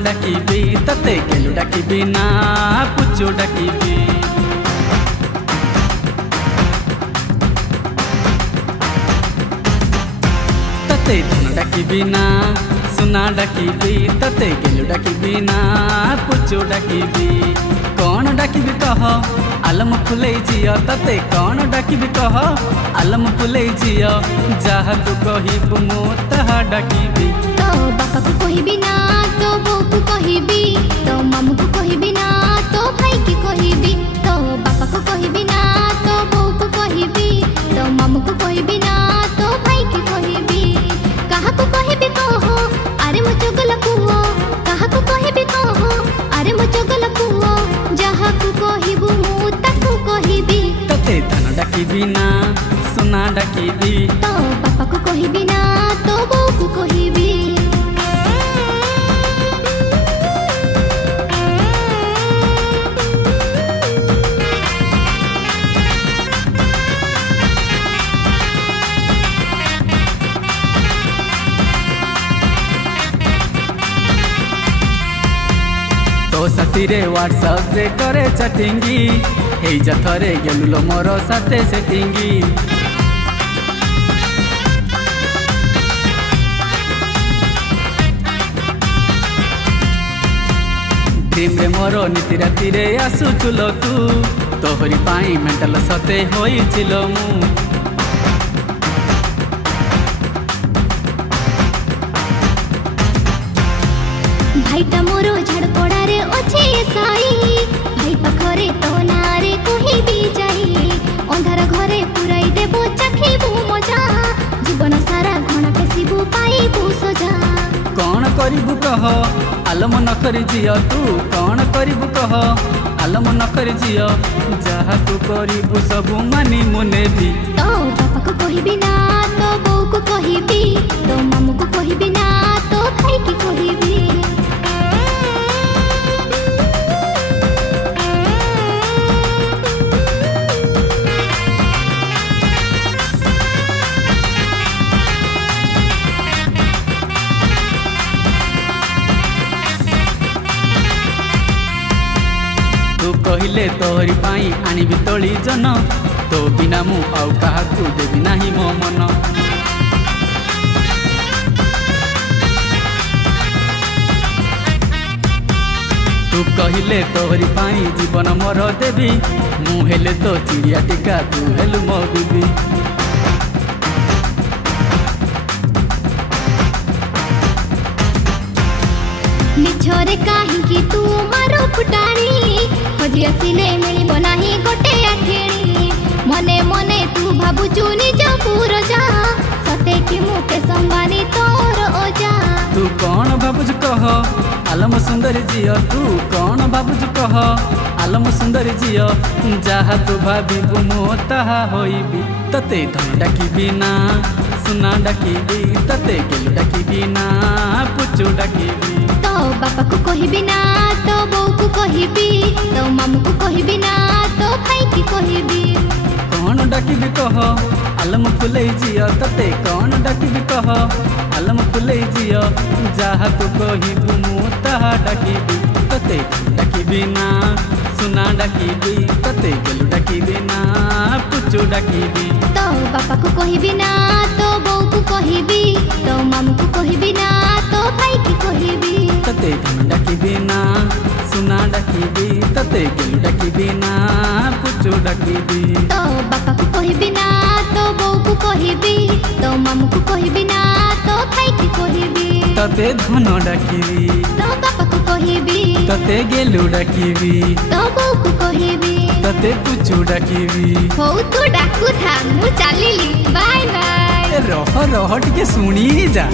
डाकिबी तते गेलु डाकिबी ना पुचु डाकिबी। तते धन डाकिबी ना सुना डाकिबी तते गेलु डाकिबी ना पुचु डाकिबी। कौन डाकिबी कह आलम फुलै झियो तते कौन डाकिबी कह आलम फुलै झियो। जहा तू कहिबु मु ताहा डाकिबी। तो बापा को कहिबी ना तो बो को कहिबी तो मामू को कहिबी ना तो भाई की कहिबी। तो बापा को कहिबी ना तो बो को कहिबी तो मामू को कहिबी ना तो भाई की कहिबी। कहा को कहिबी कहो अरे मो चगला पुओ कहा को कहिबी कहो अरे मो चगला पुओ। जहा को कहिबु मु ताकू कहिबी। तते धन डाकिबी ना सुना डाकिबी। तो बापा को कहिबी ना तो बो को कहिबी। तो साथी रे व्हाट्सएप रे करे चैटिंगी हे जथरे गेलुलो मोर साथे सेटिंगी। ड्रीम रे मोर नीति राति रे आसुचुलो तू तोहरी पाई मेंटल सते होइचिलो मु। भाईटा मोरो झाड़पड़ा रे अच्छे साई भाई पाखरे तो नारे कहिबी जाई। अंधार घरे पुराई देबो चाखिबू मजा जीवन सारा घण पेसिबू पाइबू सजा। कौन करिबू कह आलम न करि जियो तू कौन करिबू कह आलम न करि जियो। जहा तू करिबू सबु मानी मुने भी। तो बापा को कहिबी ना तो बो को कहिबी तो मामू को कहिबी ना तो भाई की कहिबी। कहिले तोहरी पाई आनिबी तोली जन तो बिना मु आउ काहाकू देबी नाही मो मन। तू कहिले तोहरी पाई जीवन मोर देबी मु हेले तो चिड़िया टिका तू हेलु मो बीबी। मिछरे काहींकि तू मारो फुटाणी खोजी आसिले मिलिबो नाही गोटे आठेणी। मने मने तू भाबुचु निज पूरजा सते कि मुके संबानी तोर ओजा। तू कौन भाबुचु कह आलम सुंदरी जियो तू कौन भाबुचु कह आलम सुंदरी जियो। जहा तू भाबिबु मो ताहा होइबी। तते धन डाकिबी ना सुना डाकिबी तते गेलु डाकिबी ना पुचु डाकिबी। तो बापा को कहिबी ना तो बो को कहिबी तो मामू को कहिबी ना तो भाई की कहिबी। कौन डाकिबी कह आलम फुलै झियो तते कौन डाकिबी कह आलम फुलै झियो। जहा तू कहिबु मु ताहा डाकिबी। तते डाकिबी ना सुना डाकिबी तते गेलु डाकिबी ना पुचु डाकिबी। तो बापा को कहिबी ना तो बो को कहिबी तो मामू को कहिबी ना तो भाई की कहिबी। तते धन डाकिबी ना सुना डाकिबी तते गेलु डाकिबी ना पुचु डाकिबी। तो बापा को कहिबी ना तो बो को कहिबी तो मामू को कहिबी ना तो भाई की कहिबी। तते धन डाकिबी तो बापा को कहिबी तते गेलु डाकिबी तो बो को कहिबी तते पुचु डाकिबी। हो तू डाकू था मु चलिली बाय बाय। रह रह टिके सुनी जा।